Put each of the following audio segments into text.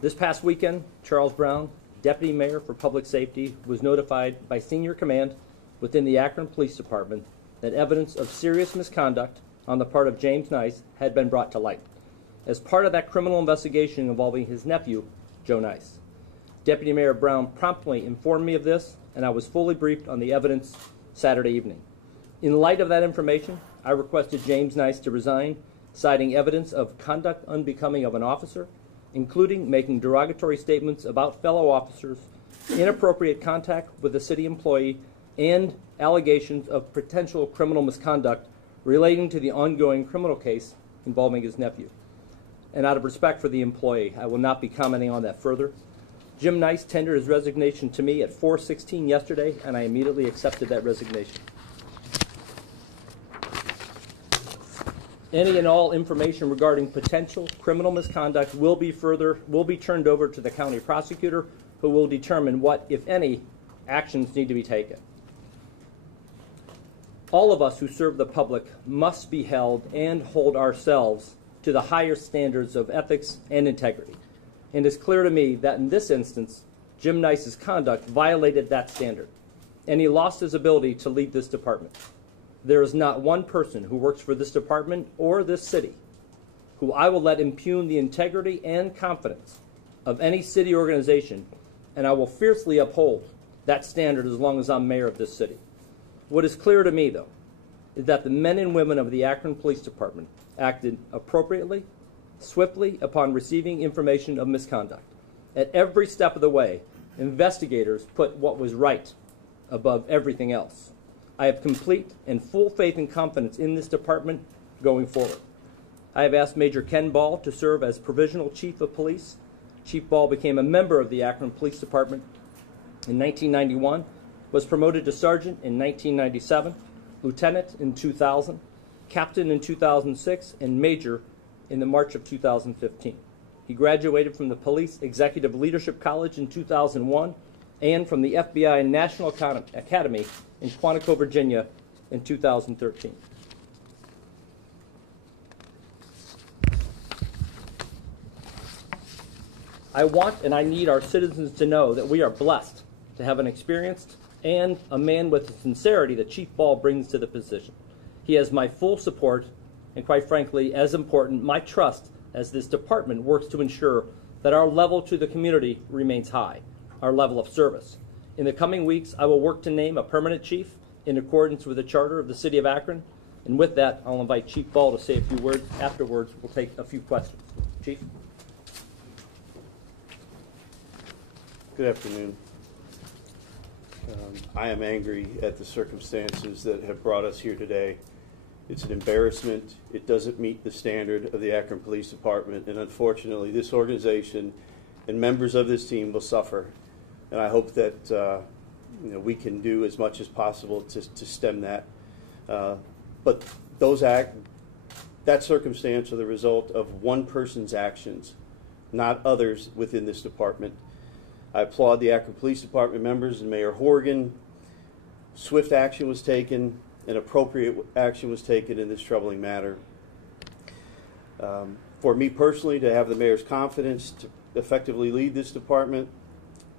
This past weekend, Charles Brown, Deputy Mayor for Public Safety, was notified by senior command within the Akron Police Department that evidence of serious misconduct on the part of James Nice had been brought to light as part of that criminal investigation involving his nephew, Joe Nice. Deputy Mayor Brown promptly informed me of this, and I was fully briefed on the evidence Saturday evening. In light of that information, I requested James Nice to resign, citing evidence of conduct unbecoming of an officer, including making derogatory statements about fellow officers, inappropriate contact with a city employee, and allegations of potential criminal misconduct relating to the ongoing criminal case involving his nephew. And out of respect for the employee, I will not be commenting on that further. Jim Nice tendered his resignation to me at 4:16 yesterday, and I immediately accepted that resignation. Any and all information regarding potential criminal misconduct will be turned over to the county prosecutor, who will determine what, if any, actions need to be taken. All of us who serve the public must be held and hold ourselves to the higher standards of ethics and integrity. And it's clear to me that in this instance, Jim Nice's conduct violated that standard, and he lost his ability to lead this department. There is not one person who works for this department or this city who I will let impugn the integrity and confidence of any city organization, and I will fiercely uphold that standard as long as I'm mayor of this city. What is clear to me, though, is that the men and women of the Akron Police Department acted appropriately, swiftly upon receiving information of misconduct. At every step of the way, investigators put what was right above everything else. I have complete and full faith and confidence in this department going forward. I have asked Major Ken Ball to serve as provisional chief of police. Chief Ball became a member of the Akron Police Department in 1991, was promoted to sergeant in 1997, lieutenant in 2000, captain in 2006, and major in the March of 2015. He graduated from the Police Executive Leadership College in 2001 and from the FBI National Academy in Quantico, Virginia in 2013. I want and I need our citizens to know that we are blessed to have an experienced and a man with the sincerity that Chief Ball brings to the position. He has my full support and, quite frankly, as important, my trust as this department works to ensure that our level to the community remains high, our level of service. In the coming weeks, I will work to name a permanent chief in accordance with the charter of the City of Akron. And with that, I'll invite Chief Ball to say a few words. Afterwards, we'll take a few questions. Chief? Good afternoon. I am angry at the circumstances that have brought us here today. It's an embarrassment. It doesn't meet the standard of the Akron Police Department, and unfortunately, this organization and members of this team will suffer. And I hope that we can do as much as possible to stem that. But that circumstance are the result of one person's actions, not others within this department. I applaud the Akron Police Department members and Mayor Horrigan. Swift action was taken and appropriate action was taken in this troubling matter. For me personally, to have the mayor's confidence to effectively lead this department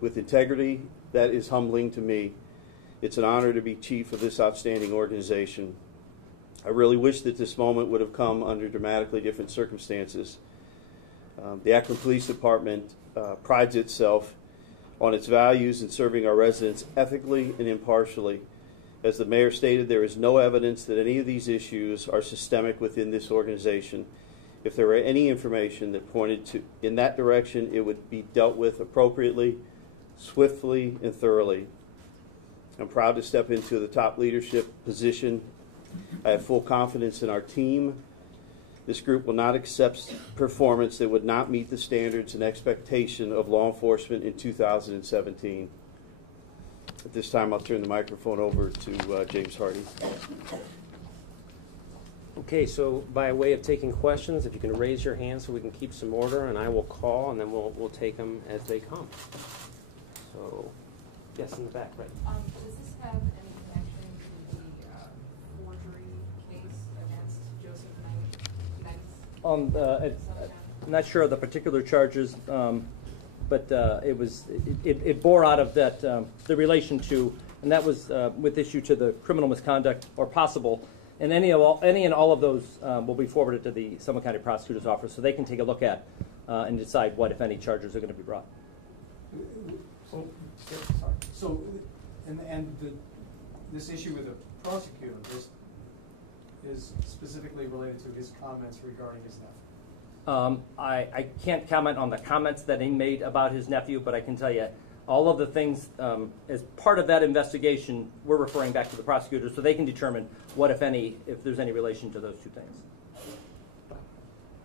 with integrity, that is humbling to me. It's an honor to be chief of this outstanding organization. I really wish that this moment would have come under dramatically different circumstances. The Akron Police Department prides itself on its values in serving our residents ethically and impartially. As the mayor stated, there is no evidence that any of these issues are systemic within this organization. If there were any information that pointed in that direction, it would be dealt with appropriately, swiftly, and thoroughly. I'm proud to step into the top leadership position. I have full confidence in our team. This group will not accept performance that would not meet the standards and expectation of law enforcement in 2017. At this time, I'll turn the microphone over to James Hardy. Okay, so by way of taking questions, if you can raise your hand so we can keep some order, and I will call, and then we'll take them as they come. So, yes, in the back, right. Does this have any connection to the forgery case against Joseph Nice? I'm not sure of the particular charges. but it bore out of that the relation to, and that was with issue to the criminal misconduct or possible, and any and all of those will be forwarded to the Summit County Prosecutor's Office so they can take a look at and decide what, if any, charges are going to be brought. This issue with the prosecutor, this is specifically related to his comments regarding his nephew. I can't comment on the comments that he made about his nephew, but I can tell you all of the things as part of that investigation, we're referring back to the prosecutor so they can determine what, if any, if there's any relation to those two things.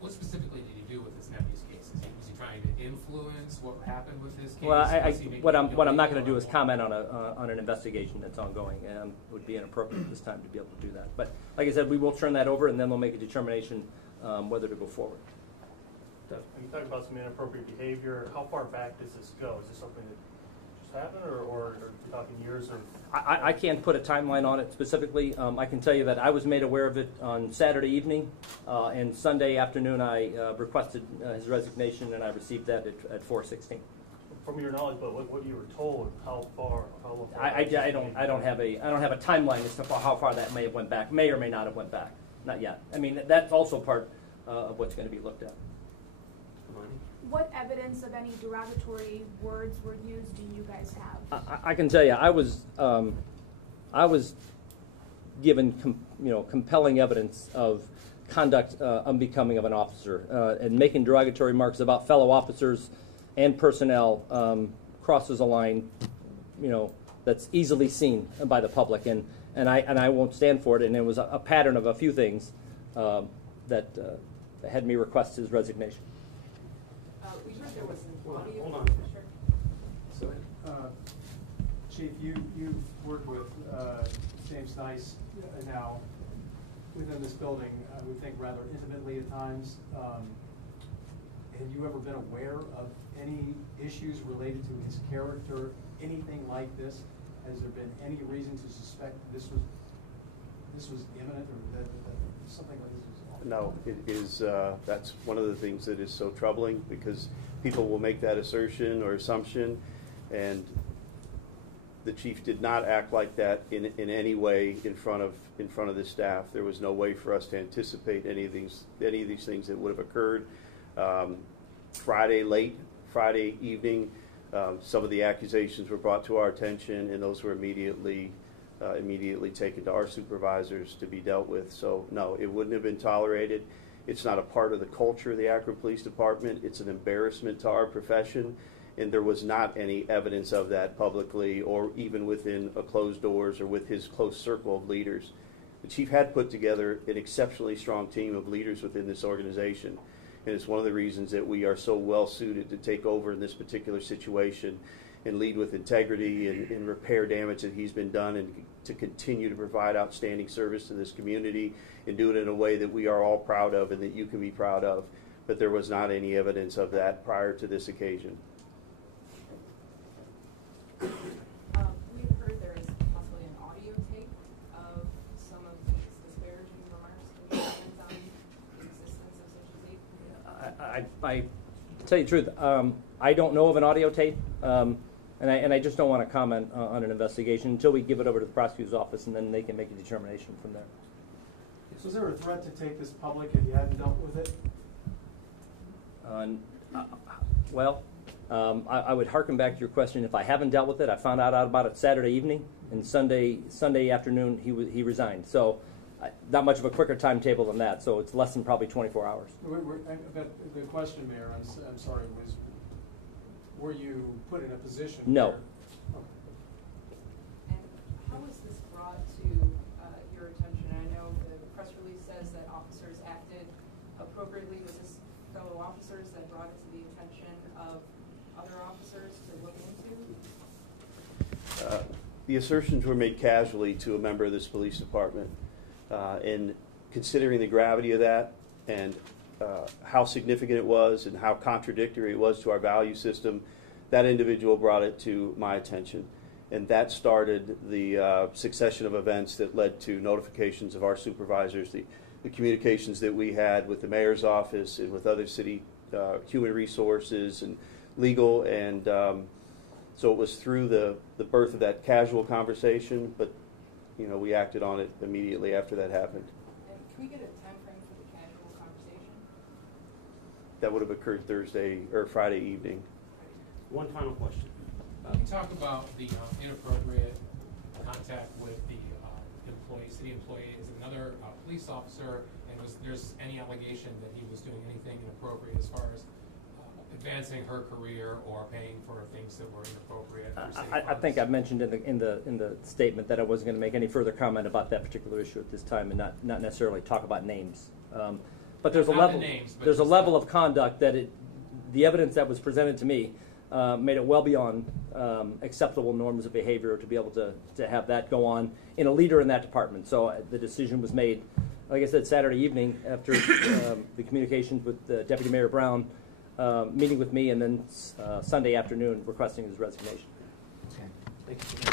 What specifically did he do with his nephew's case? Was he trying to influence what happened with his case? Well, what I'm not going to do is comment on an investigation that's ongoing, and it would be inappropriate at this time to be able to do that. But like I said, we will turn that over, and then we'll make a determination whether to go forward. When you talk about some inappropriate behavior, how far back does this go? Is this something that just happened, or are we talking years of? I can't put a timeline on it specifically. I can tell you that I was made aware of it on Saturday evening, and Sunday afternoon I requested his resignation, and I received that at 4:16. From your knowledge, but what you were told, how long? I don't have a timeline as to how far that may have went back. May or may not have went back. Not yet. I mean, that's also part of what's going to be looked at. What evidence of any derogatory words were used do you guys have? I can tell you, I was given compelling evidence of conduct unbecoming of an officer, and making derogatory remarks about fellow officers and personnel crosses a line, that's easily seen by the public, and I won't stand for it. And it was a pattern of a few things that had me request his resignation. We heard there was an audio. Hold on. So, Chief, you've worked with James Nice now within this building, I would think rather intimately at times. Have you ever been aware of any issues related to his character, anything like this? Has there been any reason to suspect this was imminent, or that something like this was? No, it is. That's one of the things that is so troubling, because people will make that assertion or assumption, and the chief did not act like that in any way in front of the staff. There was no way for us to anticipate any of these things that would have occurred. Late Friday evening, some of the accusations were brought to our attention, and those were immediately taken to our supervisors to be dealt with. So no, it wouldn't have been tolerated. It's not a part of the culture of the Akron Police Department. It's an embarrassment to our profession, and there was not any evidence of that publicly or even within closed doors or with his close circle of leaders. The chief had put together an exceptionally strong team of leaders within this organization, and it's one of the reasons that we are so well suited to take over in this particular situation and lead with integrity and repair damage that he's been done, and to continue to provide outstanding service to this community and do it in a way that we are all proud of and that you can be proud of. But there was not any evidence of that prior to this occasion. We've heard there is possibly an audio tape of some of these disparaging remarks. Can you comment on the existence of such a tape? I to tell you the truth, I don't know of an audio tape. And I just don't want to comment on an investigation until we give it over to the prosecutor's office, and then they can make a determination from there. So is there a threat to take this public if you hadn't dealt with it? I would hearken back to your question. If I haven't dealt with it, I found out about it Saturday evening, and Sunday afternoon he resigned. So not much of a quicker timetable than that. So it's less than probably 24 hours. But the question, Mayor, I'm sorry, was, were you put in a position? No. Where, And how was this brought to your attention? I know the press release says that officers acted appropriately. Was this fellow officers that brought it to the attention of other officers to look into? The assertions were made casually to a member of this police department. And considering the gravity of that and how significant it was and how contradictory it was to our value system, that individual brought it to my attention. And that started the succession of events that led to notifications of our supervisors, the communications that we had with the mayor's office and with other city human resources and legal, and so it was through the birth of that casual conversation, but we acted on it immediately after that happened. And can we get a time frame for the casual conversation? That would have occurred Thursday or Friday evening. One final question. Can you talk about the inappropriate contact with the city employee? Is another police officer, and was there's any allegation that he was doing anything inappropriate as far as advancing her career or paying for things that were inappropriate? I think I mentioned in the statement that I wasn't going to make any further comment about that particular issue at this time, and not necessarily talk about names. But there's a level of conduct that the evidence that was presented to me made it well beyond acceptable norms of behavior to be able to have that go on in a leader in that department. So the decision was made, like I said, Saturday evening after the communications with Deputy Mayor Brown, meeting with me, and then Sunday afternoon requesting his resignation. Thank you.